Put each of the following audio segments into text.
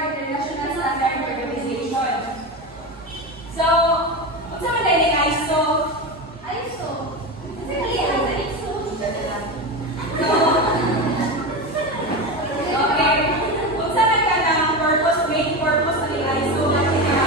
International Standard Organization. So, kung saan man din ISO? ISO? Kasi kalihan na ISO. So, okay. Kung saan man ka ng purpose, main purpose na ng ISO, gano'n ISO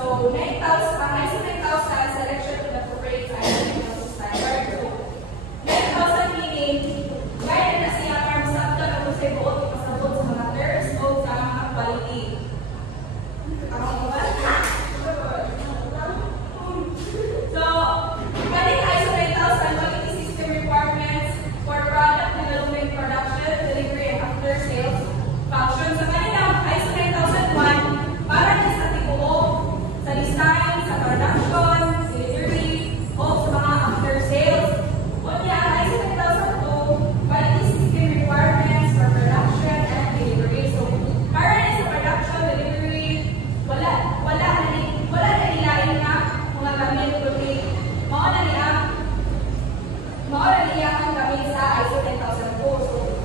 So 9,000, ISO 9000 selection to the corporate ISO standard. So 9,000 meaning, gaya na siya para masabta na kung sa buot, pasabot sa mga terms o sa mga quality. So, regarding ISO 9000 quality system requirements for product development, production, delivery, and after sales functions. Sa kanilang ISO 9001, para din sa tibuo, sa design, sa production, delivery, o sa mga after sales. Unya, ISO 9002, quality system requirements for production and delivery. So, para din sa production, delivery, wala na nilain na mga gamit kundi mauna niya ang gamit sa ISO 10002. So,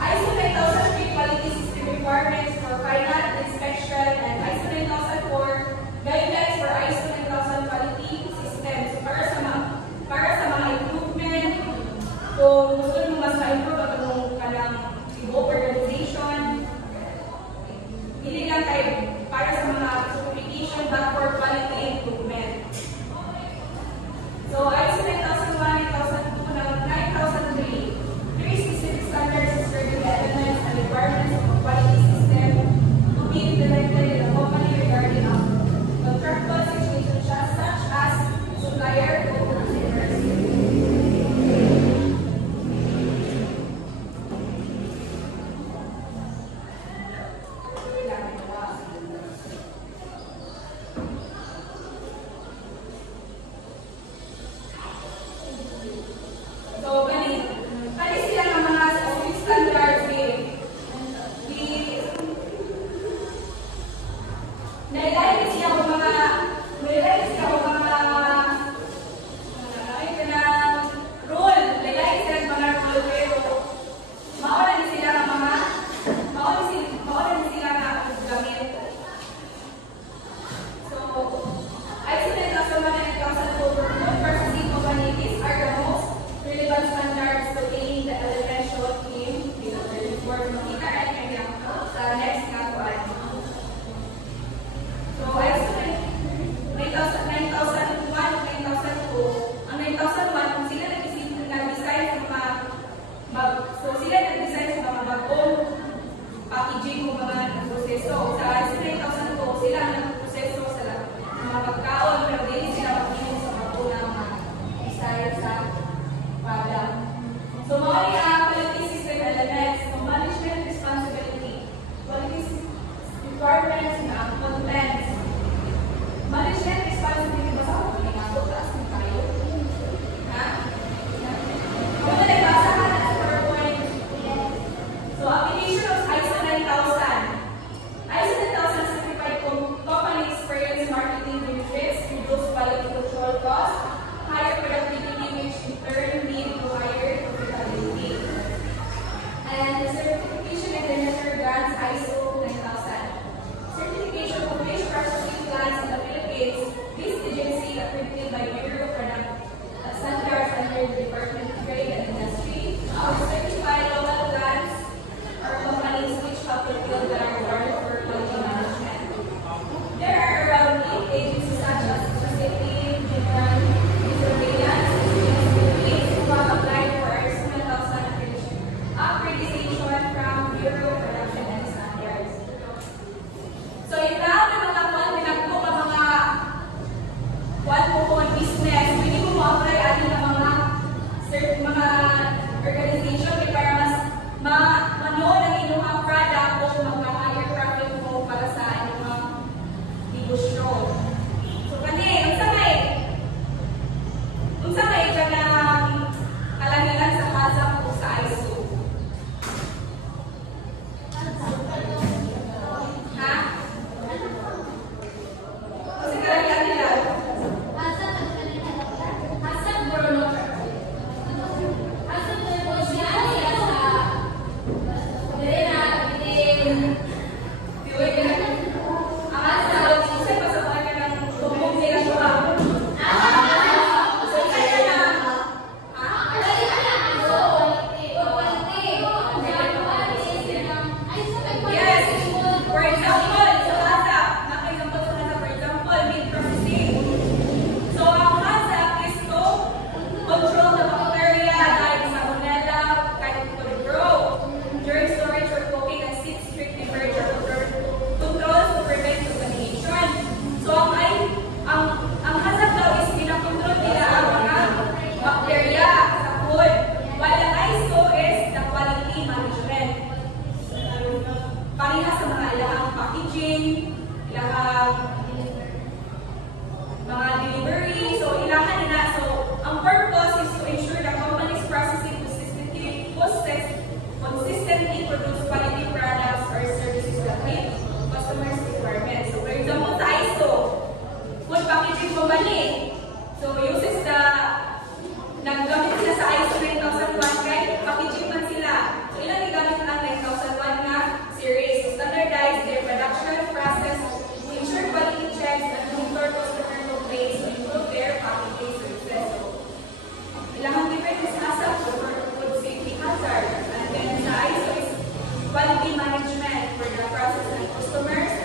ISO 9003 quality system requirements for final inspection and ISO 9004 guidelines for ISO 9000 quality system. So, para sa mga improvement, kung gusto mo mas ma-improve ang kanang organization, hindi lang kayo para sa mga certification but for quality improvement. So, ISO 9001, 9002, 9003, three specific standards and certain elements and requirements of a quality system to be implemented in a company regarding contractual situations such as supplier or consumers. So, kani sila ng mga specific standards nailayin siya ang mga rule, nailayin sila ang mga rule, pero mauna din sila ng mga gamit. So, ISO 9001 and 9002 for food processing company, these are the most relevant standards pertaining the elemental team for makita ay kanyang sa next nga kuan. So, ISO 9001, 9002, ang 9001, sila nag-design sa mga bagong packaging o mga proseso. Sa ISO 9002, sila ang nag-proseso sa mga pagkaon, pero hindi sila mag-inom sa bago na mga design sa product. So, mga quality system elements, management responsibility, quality requirements, and contents. Management responsibility ba sa ako? May taas ng tayo. Ha? Kung nalibasa ka na sa PowerPoint. So, application of ISO 9000. ISO 9000 certified company experience marketing benefits, reduce quality control costs, higher productivity, which in turn lead to higher profitability. And the certification and the measure grants ISO 9000. Certification of fish processing plants in the Philippines. This agency accredited by Bureau of Product Standards under the Department of Trade and Industry. Certify local plants or companies which have fulfilled their requirement for quality management. There are around 8 agencies such as safety, general surveillance, who have applied for ISO 9000 accreditation from Bureau of Production and Standards. So, if now may mga pinagpo ka mga one-to-one business, pwede mo apply ano ng mga organization para mas manood ang inyong product o magka-higher profit mo para sa inyong negosyo. So, unsa may ka ng kalangilan sa hazard o sa ISO? Ha? Kasi kalangilan nila. Hazard burnout. Hazard burnout siya sa Yes. For example, packaging, ilahang mga delivery. So, ilahan na. So, ang purpose is to ensure the company's processing consistently produce quality products or services that meet customers' requirements. So, for example, sa ISO, food packaging company. So, uses the naggamit sila sa ISO 9001 kahit packaging man sila. So, ilang gigamit ang 9001 na series. So, standardize their production process to ensure quality checks and monitor customer complaints to improve their packaging services. So, ilang different is ASAP for food safety hazard. And then sa ISO is quality management for the process and customers.